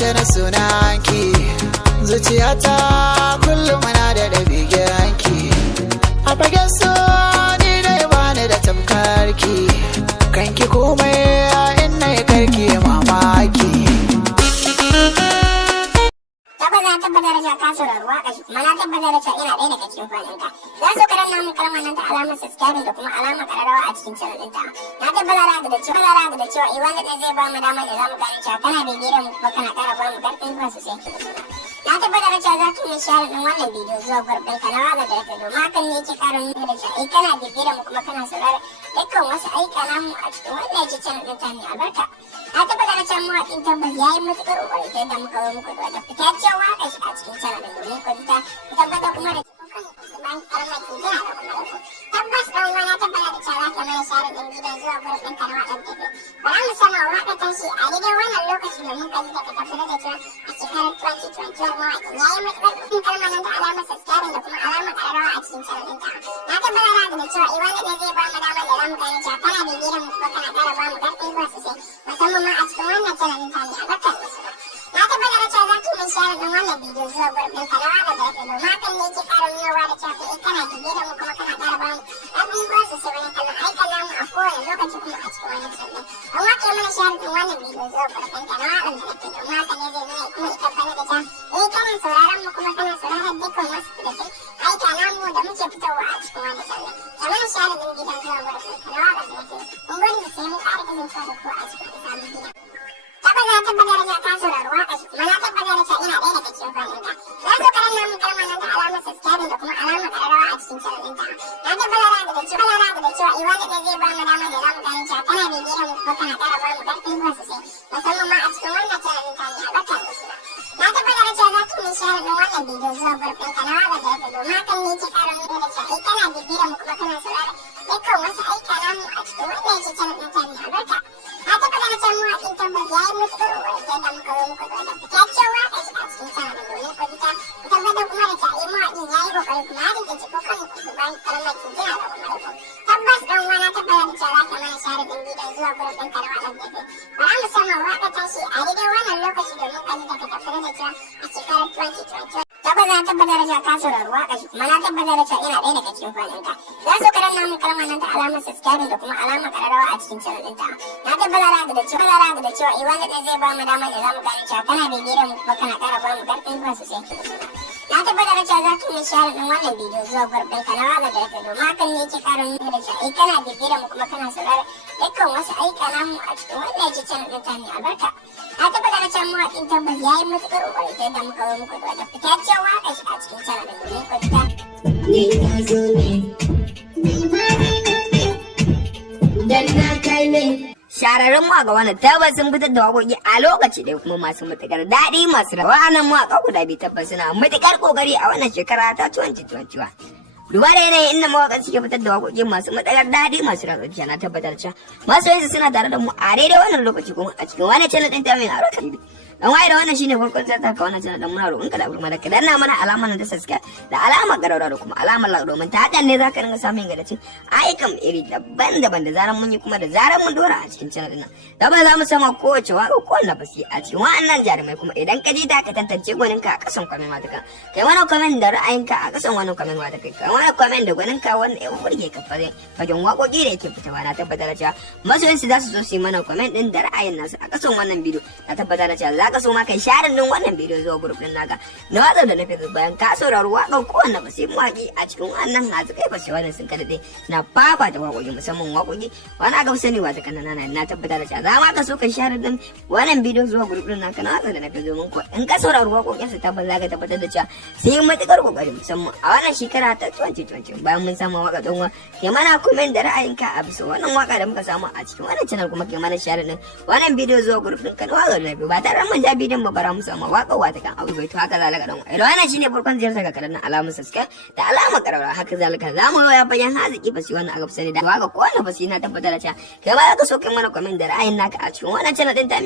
ce na sunanki, zuciyata kullum na da ɗabi'anki. A fagen so ni dai bani da tamkarki, kanki komai in na yi karki mamaki. tabbatar da ka saurari waƙa shi kuma na tabbatar da ina ɗaya daga cikin faninka. Za su karanna mun kalmar nan ta alamar subscribing da kuma alamar ƙararrawa a cikin channel ɗinta. Na tabbatar da cewa wanda ɗaya zai ba mu damar da za mu gane cewa kana bibiyar mu kuma kana ƙara ba mu ƙarfin zuwa sosai. Na tabbatar da cewa za ka yi share ɗin wannan bidiyo zuwa gurbin ka na waƙa da yake domin hakan ne yake ƙara nuna da cewa kana bibiyar mu kuma kana saurara dukkan wasu ayyuka namu a cikin wannan yake channel ɗinta mai albarka. Na tabbatar da cewa mawaƙin tabbas ya yi matuƙar ƙoƙari ta yadda muka zo muku da wata fitaccen waƙa shi a cikin channel ɗin domin ku ta tabbatar kuma da bayan karamar kintuna da kuma da ku. Tabbas ɗan uwa na tabbatar da cewa za ka mana share ɗin bidiyon zuwa gurbin ka na waƙar da ke. Bara mu sama waƙar tashi a daidai wannan lokaci domin ka ji daga tabbatar da cewa a shekarar 2021 mawaƙin ya yi matuƙar ƙoƙarin kalmar nan ta alamar subscribing da kuma alamar ƙararrawa a cikin channel ɗinta. Na tabbatar da cewa wanda ɗaya zai ba mu damar da za mu gane cewa kana bibiyar mu kuma kana ƙara ba mu ƙarfin zuwa sosai musamman ma a cikin wannan channel ɗinta mai albarkar da suna. Na tabbatar da cewa za ki min share ɗin wannan bidiyo zuwa gurbin ka na waƙar da yake domin hakan ne yake ƙara nunawa da cewa kana bibiyar mu kuma kana ƙara ba mu ƙarfin zuwa sosai wajen kallon aikan namu a kowane lokaci kuma a cikin wannan channel. An waƙe mana share ɗin wannan bidiyo zuwa gurbin ka na waƙar da yake domin hakan ne zai nuna kuma ita bane da cewa kana sauraron mu kuma kana sauraron dukkan wasu fitattun aika namu da muke fitowa a cikin wannan channel. Kamar share ɗin gidan zuwa gurbin ka na waƙar da yake. Mun gode sai mun ƙara kasancewa da ku a cikin sabon gidan. Tabbatar da ka saurari waƙa shi kuma na tabbatar da ina ɗaya daga cikin faninka. Za su karanna mun kalmar nan ta alamar subscribing da kuma alamar ƙararrawa a cikin channel ɗinta. Na tabbatar da cewa wanda ɗaya zai ba mu damar da za mu gane cewa kana bibiyar mu kuma kana ƙara ba mu ƙarfin zuwa sosai musamman ma a cikin wannan channel ɗinta mai albarkar da suna. Na tabbatar da cewa za ki min share ɗin wannan bidiyo zuwa gurbin ka na waƙar da yake domin hakan ne yake ƙara nuna da cewa kana bibiyar mu kuma kana saurara dukkan wasu ayyuka namu a cikin wannan yake channel ɗinta mai albarka. Na tabbatar da cewa mawaƙin tabbas ya yi matuƙar ƙoƙari ta yadda muka zo muku da wata fitaccen waƙa shi a cikin channel ɗin domin ku ta tabbatar kuma da cewa mawaƙin ya yi ƙoƙari kuma ya tantance ko kan bayan karamar kintuna da kuma da ku. Tabbas ɗan uwa na tabbatar da cewa za ka mana share ɗin bidiyon zuwa gurbin ka na waƙar da ke. Bara mu sama waƙar tashi a daidai wannan lokaci domin ka ji daga tabbatar da cewa a shekarar 2021. Tabbatar da ka saurari waƙa shi kuma na tabbatar da cewa ina ɗaya daga cikin faninka. Za su karanna mun kalmar nan ta alamar subscribing da kuma alamar ƙararrawa a cikin channel ɗinta. Na tabbatar da cewa wanda ɗaya zai ba mu damar da za mu gane cewa kana bibiyar mu kuma kana ƙara ba mu ƙarfin zuwa sosai. Na tabbatar da cewa za ki min share ɗin wannan bidiyo zuwa gurbin ka na waƙar da yake domin hakan ne yake ƙara nuna da cewa kana bibiyar mu kuma kana saurara dukkan wasu ayyuka namu a cikin wannan yake channel ɗinta mai albarka. Na tabbatar da cewa mawaƙin tabbas ya yi matuƙar ƙoƙari ta yadda muka zo muku da wata fitaccen waƙa shi a cikin channel ɗin domin ku ta. Ni na zo ne, dan na kai ne. Shararrun mawaƙa wannan tabbas sun fitar da waƙoƙi a lokaci ɗaya kuma masu matuƙar daɗi masu rawa. Wa'annan mawaƙa guda biyu tabbas suna matuƙar ƙoƙari a wannan shekara ta 2021. Duba da yanayin inda mawaƙan suke fitar da waƙoƙi masu matuƙar daɗi masu rawa na tabbatar cewa masoyansu suna tare da mu a daidai wannan lokaci kuma a cikin wani channel ɗin ta mai albarka. Dan waye da wannan shine farkon zata ka wannan channel dan muna roƙon ka da burma da ka danna mana alamar da subscribe da alamar garauda da kuma alamar like domin ta hakan ne zaka ringa samun ingantaccen ayyukan iri daban-daban da zaran mun yi kuma da zaran mun dora a cikin channel din nan. Da ba za mu sama kowace waƙa ko wannan basi a cikin wannan jarumai kuma idan ka ji ta ka tantance gwanin ka a kasan comment ma ta kai mana comment da ra'ayinka a kasan wannan comment ma ta kai mana comment da gwanin ka wanda ya burge ka fagen waƙoƙi da yake fitowa na tabbatar da cewa masoyansu za su so su yi mana comment din da ra'ayin nasu a kasan wannan bidiyo na tabbatar da cewa ka so ma kai share din wannan bidiyo zuwa group din naka na watsar da na Facebook bayan ka saurari waƙar kowanne ba sai mawaƙi a cikin wannan hazikai ba sai wannan sun kada dai na fafa da waƙoƙi musamman waƙoƙi wani aka fi sani wata kanana na tabbatar da cewa za ma ka so kai share din wannan bidiyo zuwa group din naka na watsar da na Facebook domin ko in ka saurari waƙoƙin su tabbas za ka tabbatar da cewa sai yi matuƙar ƙoƙari musamman a wannan shekara ta 2020 bayan mun samu waƙa ɗan uwa ke mana comment da ra'ayinka a bisa wannan waƙa da muka samu a cikin wannan channel kuma ke mana share din wannan bidiyo zuwa group din ka na watsar da na ba tare mun ja bidiyon mu bara musu amma waka wata kan abu bai to haka zalika dan wai wannan shine farkon ziyartar ka kadan alamun subscribe da alamar karara haka zalika zamu ya bayan haziki basi wannan aka sani da waka ko wannan basi na tabbata da cewa kai ma ka so kai mana comment da ra'ayin naka a cikin wannan channel din ta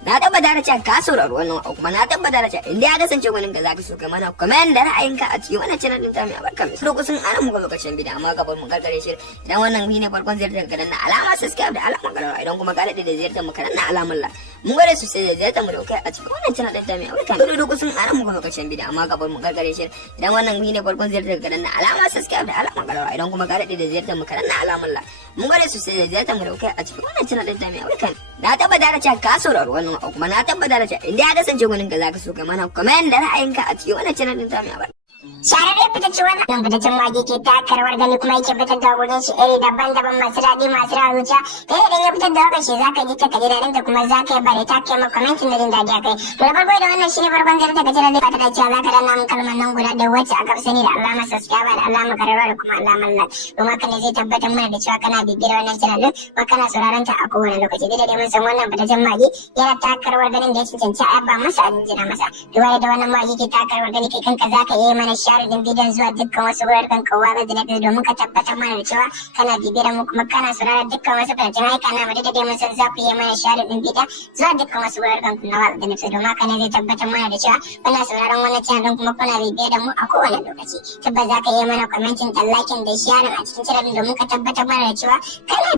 na tabbata da cewa ka saurari wannan kuma na tabbata da cewa inda ya kasance gwanin ka zaka so kai mana comment da ra'ayinka a cikin wannan channel din ta mai albarka mai lokacin anan muka lokacin bidiyo amma gaban mu gargare shi idan wannan ne farkon ziyartar ka kadan alamar subscribe da alamar karara idan kuma ka dade da ziyartar mu kadan alamar like mun gode sosai da ziyartar mu da kai a cikin wannan channel din ta mai albarka dole ku sun ara muku lokacin bidiyo amma gaban mu gargare shi idan wannan ne farkon ziyartar ka danna alamar subscribe da alamar karawa idan kuma ka dade da ziyartar mu ka danna alamar like mun gode sosai da ziyartar mu da kai a cikin wannan channel din ta mai albarka na tabbata da cewa ka saurari wannan kuma na tabbata da cewa inda ya kasance gwanin ka zaka so ka mana comment da ra'ayinka a cikin wannan channel din ta mai albarka Shahararren fitaccen wannan fitaccen mage ke taka rawar gani kuma yake fitar da waƙoƙin shi iri daban-daban masu daɗi masu rawa zuciya ta yadda idan ya fitar da waƙar shi zaka ji ta kaji daɗin ta kuma zaka yi bare ta kai maka commentin da jin daɗi a kai to da farko da wannan shine farkon zai ta gajeren zai fata da cewa zaka danna mun kalmar nan guda ɗaya wacce aka fi sani da alamar subscribe da alamar kararrawa da kuma alamar like domin haka ne zai tabbatar mana da cewa kana bibiyar wannan channel din kuma kana sauraron ta a kowane lokaci dai dai mun san wannan fitaccen mage yana taka rawar ganin da ya cancanci a yaba masa a jinjina masa duba da wannan mage ke taka rawar gani kai kanka zaka yi mana share din bidiyon zuwa dukkan wasu wuraren kowa da na biyu domin ka tabbatar mana da cewa kana bibiyar mu kuma kana sauraron dukkan wasu fitattun aika na mu da dai mun san za ku yi mana share din bidiyon zuwa dukkan wasu wuraren na watsa da na biyu domin haka ne zai tabbatar mana da cewa kuna sauraron wannan channel din kuma kuna bibiyar da mu a kowane lokaci tabbas za ka yi mana commenting da liking da share a cikin channel domin ka tabbatar mana da cewa kana